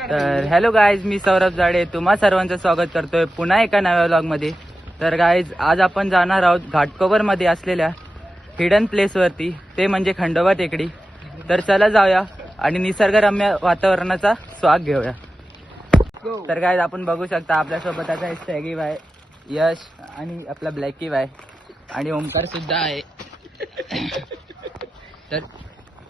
तर hello guys, मी सौरभ जाडे तुम्हा सर्वांचं स्वागत करतोय पुन्हा एका नव्या व्लॉगमध्ये. तर गाईज, आज आपण जाणार आहोत घाटकोपरमध्ये असलेल्या हिडन प्लेसवरती, ते म्हणजे खंडोबा टेकडी. तर चला जाऊया आणि निसर्गरम्य वातावरणाचा स्वाद घेऊया. तर गाईज, आपण बघू शकता आपल्यासोबत आता आहे स्टॅगी बाय, यश आणि आपला ब्लॅकी बाय आणि ओमकार सुद्धा आहे.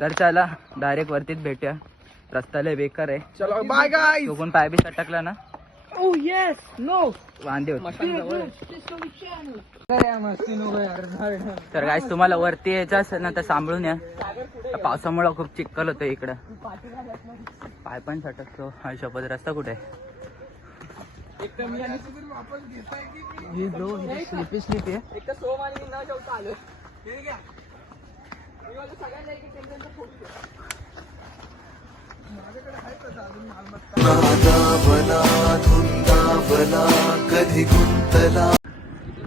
तर चला डायरेक्ट वरतीच भेटूया. रस्ता लय बेकार आहे. चलो बाय गाइस. तो कोण पाय बी सटकला ना. ओह यस नो वांदे होते. तर गाईस, तुम्हाला वरती यायचं असेल ना तर सांभाळून या. पावसामुळे खूप चिखल होतं इकडं, पाय पण सटकतो. हा शपथ, रस्ता कुठे आहे?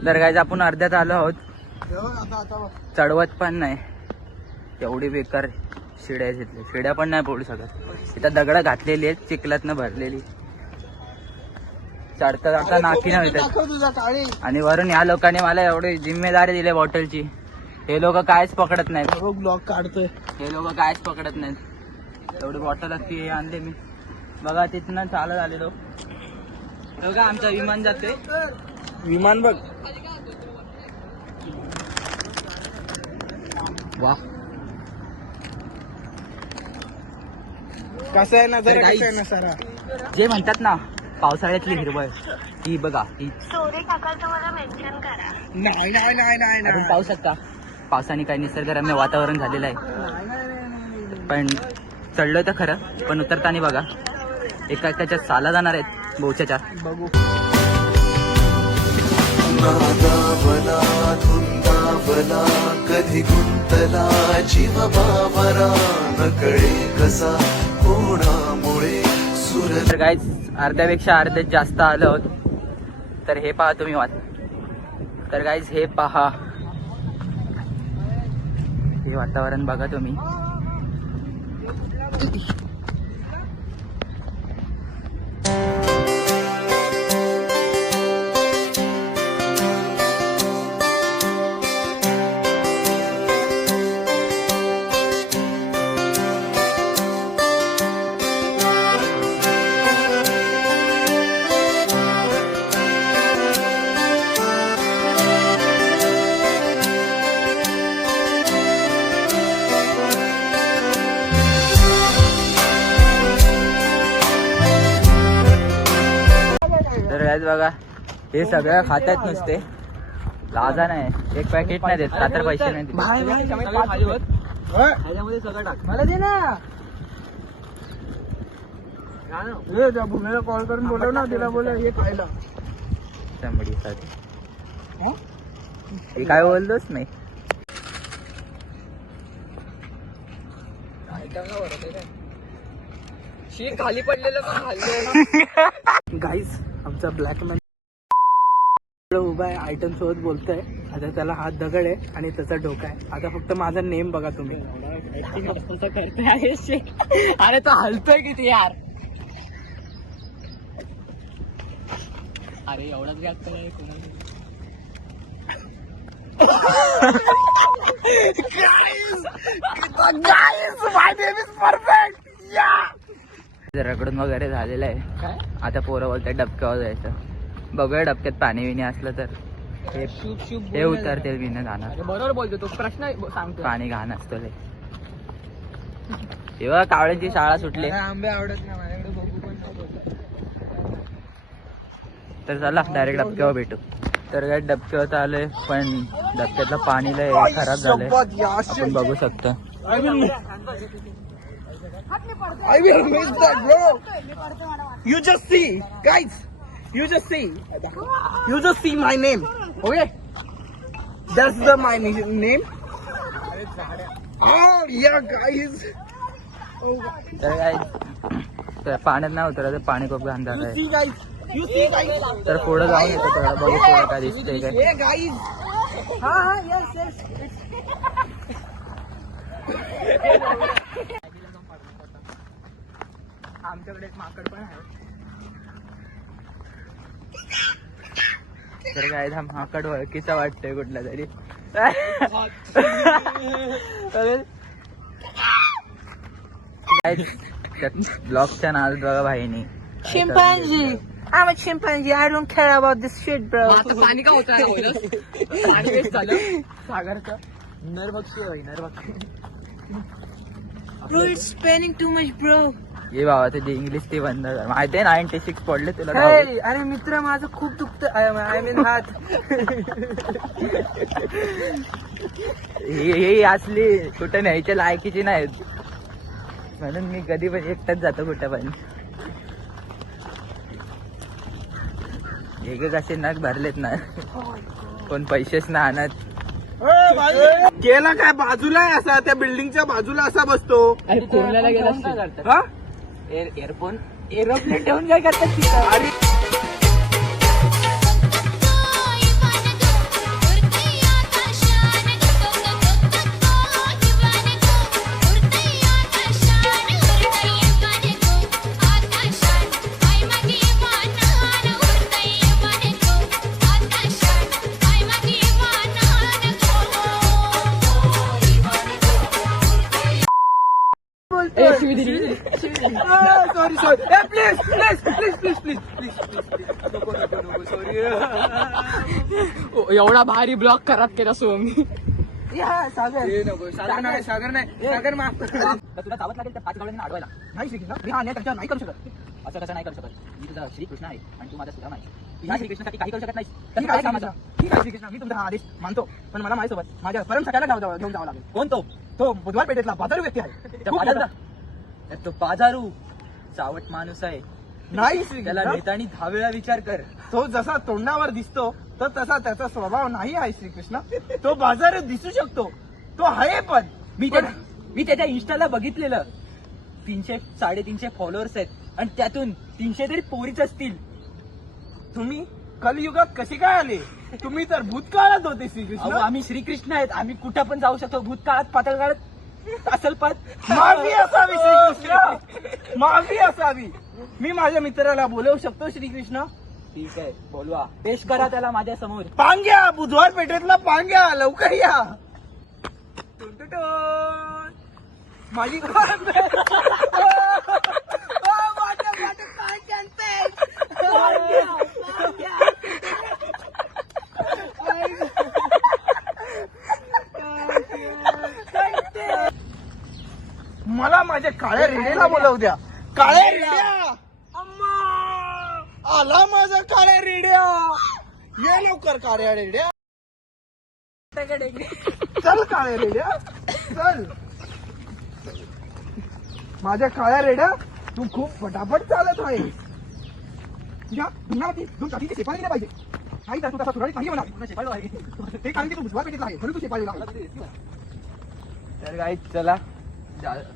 तर गाईस, आपण अर्ध्यात आलो आहोत. चढवत पण नाही, एवढी बेकार शिड्या घेतली. शिड्या पण नाही पडू शकत. इथं दगड घातलेली आहेत, चिखलातनं भरलेली. चढता चढता नाकी नाही. आणि वरून या लोकांनी मला एवढी जिम्मेदारी दिली बॉटलची. हे लोक कायच पकडत नाहीत. ब्लॉग काढतोय. हे लोक कायच पकडत नाहीत. एवढी बॉटल असती, हे आणले मी. बघा, तिथनं चालत आलेलो. बघा, आमचं विमान जाते. विमान बघ. वा, कसं आहे ना, तर जरा guys, कसं आहे ना सारा. जे म्हणतात ना पावसाळ्यातली हिरवळ, ती बघा. ती स्टोरी टाकाल तर मला मेन्शन करा. नाही नाही नाही नाही आपण नाही. पाहू शकता, पावसाने काही निसर्गरम्य वातावरण झालेलं आहे. पण चढलोय तर खरं, पण उतरताना बघा एका त्याच्या साला जाणार आहेत बोच्याच्या. बघू. कधी गुंतला जीव बाबरा नकळे कसा कोणामुळे सुर. तर गाईज, अर्ध्यापेक्षा अर्धेच जास्त आलं होत. तर हे पहा तुम्ही तर गाईज, हे पहा, हे वातावरण बघा तुम्ही. तर गाईज बघा, हे सगळं खातात नुसते, लाजा नाही. एक पॅकेट नाही देत का, तर पैसे नाही देत. ह्याच्यामध्ये सगळं टाक. मला दे ना. त्या भूमीला कॉल करून बोलव ना, तिला बोल हे खायला. चमडीसाठी हे काय बोलतोच नाही. खाली पडलेलं पण खाल्लं. गाईस, आमचा ब्लॅक मॅन उभा आहे, आयटम सोबत बोलतोय. आता त्याला हात दगड आहे आणि त्याचा डोका आहे. आता फक्त माझा नेम बघा तुम्ही. अरे तो हलतोय किती यार. अरे एवढाच जास्त नाही. रगडून वगैरे झालेलं आहे. आता पोरं बोलतात डबक्यावर जायचं. बघूया डबक्यात पाणी विणी असलं तर हे उतरतील विणं जाणार. बरोबर बोलतो तो. प्रश्न सांगतो. पाणी घाण असतो लय. तेव्हा कावळ्यांची शाळा सुटली. आंबे आवडत नाही माझ्याकडे. बघू पण नाही. तर चला डायरेक्ट डबक्यावर भेटू. तर काय डबक्यावर आलोय, पण डबक्यातलं पाणी लय खराब झालंय. आपण बघू शकतो. I will miss that, bro. You just see, guys. You just see. You just see my name. Okay. That's my name. Oh yeah, guys. तर काय पाण्यात नाही उतरायचं, पाणी खूप घाण झालं आहे. See, guys. You see, guys. तर पुढे जाऊन येतो, थोडं बघू पुढे काय दिसतंय काय. Hey, guys. Ha, yes, yes. आमच्याकडे एक माकड पण आहे. तर काय हा माकड ओळखीचा वाटतोय कुठला तरी. ब्लॉगच्या नाद बघा भाईनी. Chimpanzee. I'm a chimpanzee. I don't care about this shit, bro. पाणी का होतं पाणी वेस्ट झालं. सागरचं नरभक्षी होई नरभक्षी. Bro, it's spinning too much, bro. ये बाबा तुझी इंग्लिश ती बंद कर. माहिती आहे 96 पडले तुला. Hey, अरे मित्र माझं खूप दुखत आय मीन हात. ही असली कुठे न्यायच्या लायकीची नाहीत म्हणून मी कधी पण एकटाच जातो कुठे पण. एक असे नग भरलेत ना कोण पैसेच ना आणत. केला काय बाजूला आहे असा त्या बिल्डिंगच्या बाजूला असा बसतो. अरे कोणाला गेला हा एअरफोन एरोप्लेन ठेवून काय करतात तिथं? अरे sorry please please please please please please नको नको नको सॉरी. एवढा भारी ब्लॉक करत केला सोम. सागर नको सागर नाही सागर नाही सागर माफ कर. तुला धावत लागेल त्या 5 गाड्यांना अडवायला. नाही श्रीकृष्ण मी हा अन्याय त्याच्यावर नाही करू शकत. असं कसं नाही करू शकत. मी तुझा श्रीकृष्ण आहे आणि तू माझा सुदाम आहे. तुझ्या श्रीकृष्णासाठी काही करू शकत नाही. ठीक आहे कामाचा ठीक आहे श्रीकृष्ण मी तुमचा हा आदेश मानतो पण मला माझ्यासोबत माझ्या परम सगळ्याला घेऊन जावं लागेल. कोण तो? तो बुधवार पेठेतला बाजारू व्यक्ती आहे. त्या बाजारचा? तो बाजारू चावट माणूस आहे. नाही त्याला श्रीकृष्ण नेतानी 10 वेळा विचार कर. तो जसा तोंडावर दिसतो तर तसा त्याचा स्वभाव नाही आहे श्रीकृष्ण. तो बाजारू दिसू शकतो तो आहे पण मी त्याच्या इंस्टाला बघितलेलं. 300-350 फॉलोअर्स आहेत आणि त्यातून 300 तरी पोरीच असतील. तुम्ही कलियुगात कसे काय आले? तुम्ही तर भूतकाळात होते श्रीकृष्ण. अहो, आम्ही श्रीकृष्ण आहेत. आम्ही कुठं पण जाऊ शकतो. भूतकाळात पातळ काळात असल पण माफी असावी श्रीकृष्ण माफी असावी. मी माझ्या मित्राला बोलवू शकतो श्रीकृष्ण. ठीक आहे बोलवा. पेश करा त्याला माझ्या समोर. पांग्या बुधवार पेठेतला पांग्या लवकर या. माझी मला माझ्या काळ्या रेड्याला बोलवू द्या. काळ्या रेड्या आला माझा काळ्या रेड्या. ये लवकर काळ्या रेड्या. चल काळ्या रेड्या चल. माझ्या काळ्या रेड्या तू खूप फटाफट चालत आहे. तुझ्या धुण्यावरती 2 छातीचे शेपाळी दिले पाहिजे. नाही तर तू तसा सुरळीत नाही होणार. शेपाळी आहे ते कारण की तू बुधवार पेठेतला आहे म्हणून तू शेपाळी लागला. तर काही चला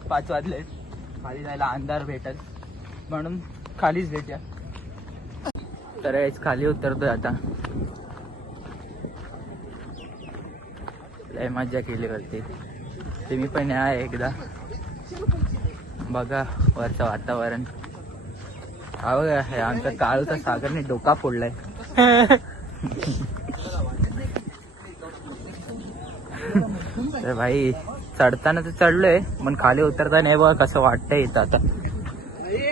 5 वाजले. खाली जायला अंधार भेटल म्हणून खालीच भेटूया. तर याच खाली उतरतोय आता. लय मज्जा केली वरती. तुम्ही पण या एकदा बघा वरचं वातावरण. हा बघा हे आमचा काळूचा सागरने डोका फोडलाय. तर भाई चढताना तर चढलोय पण खाली उतरताना बघा कसं वाटतंय इथं आता.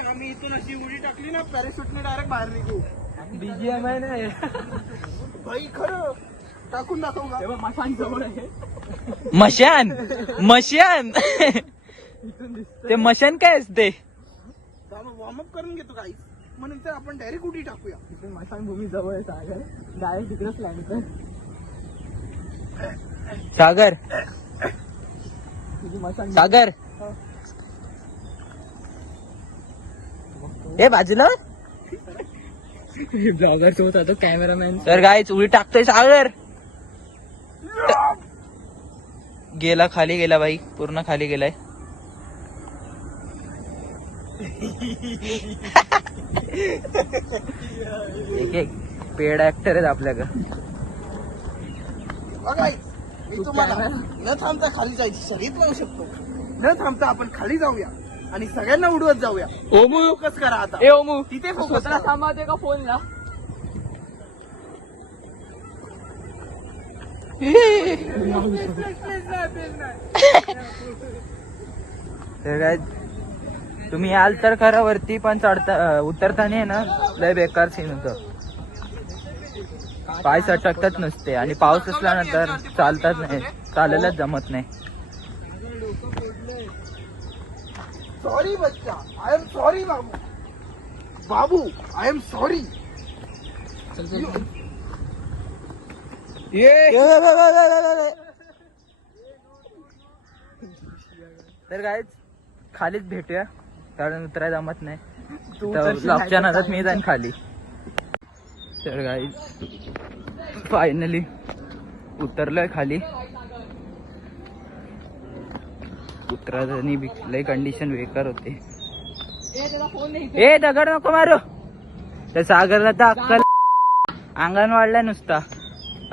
आम्ही इथून अशी उडी टाकली ना पॅराशूटने डायरेक्ट बाहेर निघू. BGMI नाही भाई खरं टाकून दाखवू का? मसान जवळ आहे. मशान मशान ते मशान काय असते? वॉर्मअप करून घेतो काही म्हणून तर आपण डायरेक्ट उडी टाकूया. तिथे मसान भूमी जवळ आहे सागर. डायरेक्ट तिकडेच लँड कर. सागर तुझी मसान सागर ए बाजूला. ब्लॉगर सोबत होतो कॅमेरामॅन. तर गायच उडी टाकतोय सागर. गेला खाली गेला भाई पूर्ण खाली गेलाय. एक पेड ऍक्टर आहेत आपल्याकडे. बघा मी तुम्हाला न थांबता खाली जायची शर्यत लावू शकतो. न थांबता आपण खाली जाऊया आणि सगळ्यांना उडवत जाऊया. ओमू फोकस करा आता. ए ओमू तिथे तू फोकस स्वतःला करा. सांभाळते का फोनला? तर काय तुम्ही याल तर खरं वरती, पण चढता उतरताना आहे ना लय बेकार सीन होतं. पाय सटकतात नुसते आणि पाऊस असल्यानंतर चालतात नाही, चालायलाच जमत नाही. सॉरी बच्चा, I am sorry Babu. Babu I am sorry. तर काय खालीच भेटूया, कारण उतरायला जमत नाही. तू तर उतरशील लापच्या नाही तर नादात मी जाईन खाली. तर काय फायनली उतरलोय खाली. उतरायला लय कंडिशन बेकार होते. ए दगड नको मारू. त्या सागरला तर अक्कल अंगण वाढलाय नुसता,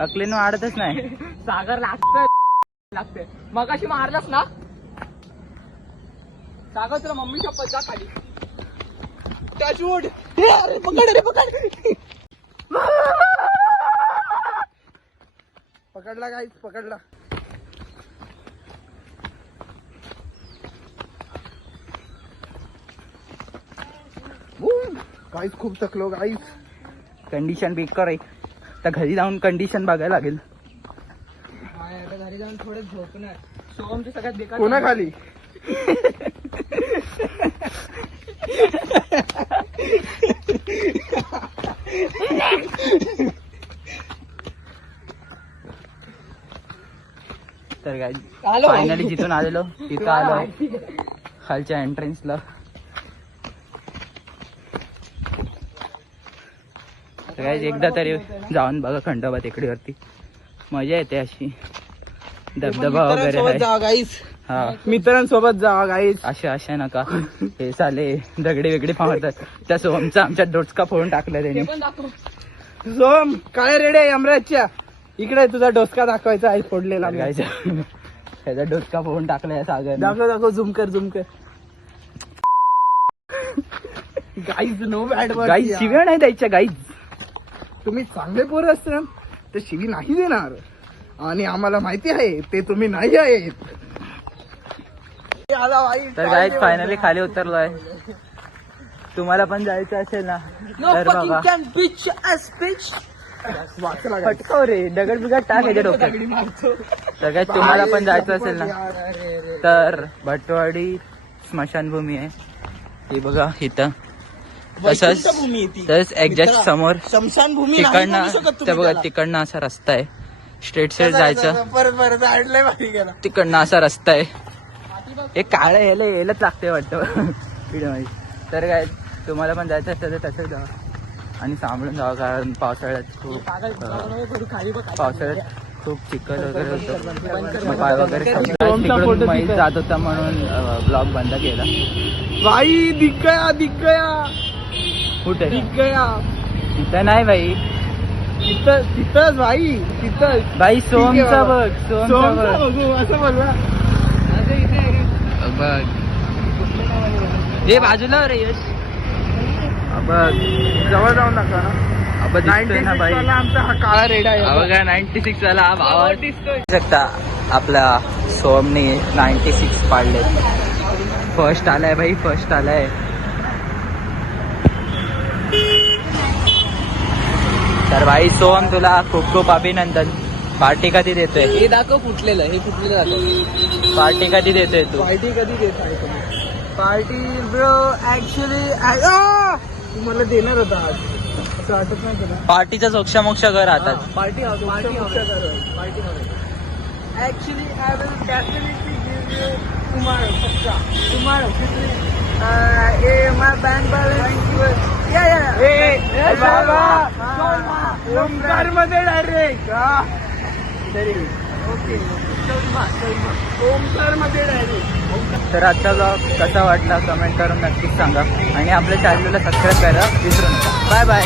अकलीनं वाढतच नाही. सागर लागते मग अशी मारलास ना सागर, तुला मम्मी शपथ जा खाली. टचवूड. अरे पकड, रे पकड. पकडला गाईस, पकडला. गाईस खूप थकलो गाईस. कंडिशन बेकार आहे. तर घरी जाऊन कंडिशन बघायला लागेल. आता घरी जाऊन थोडं झोपणार. सोमची सगळ्यात बेकार कोणा खाली? तर काय आलो. फायनली जिथून आलेलो तिथं आलो खालच्या एंट्रन्सला. तर काय एकदा तरी जाऊन बघा खंडोबा टेकडीवरती, मजा येते अशी. धबधबा वगैरे आहे. जा गाईस, हा मित्रांसोबत जा गाईस. अशा नका हे साले दगडी वेगळी पाहतात. त्या सोमचा आमच्या डोचका फोडून टाकला त्यांनी. पण दाखव. सोम काळे रेडे यमराजच्या इकडे तुझा डोसका दाखवायचा आहे फोडलेला. त्याचा डोचका फोडून टाकलाय सागर. दाखव दाखव, झूम कर झूम कर. गाईज नो बॅड गाईज शिव्या नाही द्यायच्या गाईज. तुम्ही चांगले पोरं असता तर शिवी नाही देणार, आणि आम्हाला माहिती आहे ते तुम्ही नाही आहेत. तर गाईज फायनली खाली उतरलोय. तुम्हाला पण जायचं असेल ना तर बघा. वाचला guys. फटकाव रे, दगड बिगड टाक याच्या डोक्यात. तर काय तुम्हाला पण जायचं असेल ना तर भटवाडी स्मशानभूमी आहे ही बघा इथं. तसंच तसंच एक्झॅक्ट समोर शमशानभूमी तिकडनं त्या बघा, तिकडनं असा रस्ता आहे. स्ट्रेट साईड जायचं, परत परत आडलंय भारी गेला. तिकडनं असा रस्ता आहे. हे काळं यायलाच लागते वाटतं व्हिडिओ मध्ये. तर काय तुम्हाला पण जायचं असेल तर तसंच जावा आणि सांभाळून जावं, कारण पावसाळ्यात खूप चिखल वगैरे होतं. पाय वगैरे तिकडून माहीत जात होता म्हणून ब्लॉग बंद केला. भाई दिख गया, दिख गया, कुठे दिख गया. तिथं नाही भाई, तिथं तिथंच भाई, तिथंच. भाई सोमचा बघ, सोमचा सोमचा बघ बघू असं बोलवा. बघ. हे बाजूला रे यश बघ, जवळ जाऊ नका ना. आपण दिसतोय ना 96 बाई. वाला आमचा हा काळा रेडा आहे. बघा 96 वाला भावा शकता. आपला सोमने 96 पाडले. फर्स्ट आलाय भाई, फर्स्ट आलाय. तर भाई सोम तुला खूप खूप अभिनंदन. पार्टी कधी देतोय? हे दाखव फुटलेलं, हे फुटलेलं दाखव. पार्टी कधी देतोय तू? पार्टी कधी देत आहे तुम्ही? पार्टी ब्रो ऍक्च्युली तुम्हाला देणार होता आज, असं वाटत नाही तुला? पार्टीचा सोक्षा मोक्षा कर हातात. Party actually I will definitely give you tomorrow my bank balance Omkar मध्ये डायरेक्ट. ओके, ओमकार मध्ये डायरेक्ट. तर आजचा ब्लॉग कसा वाटला कमेंट करून नक्कीच सांगा आणि आपल्या चॅनलला सबस्क्राईब करायला विसरू नका. Bye bye.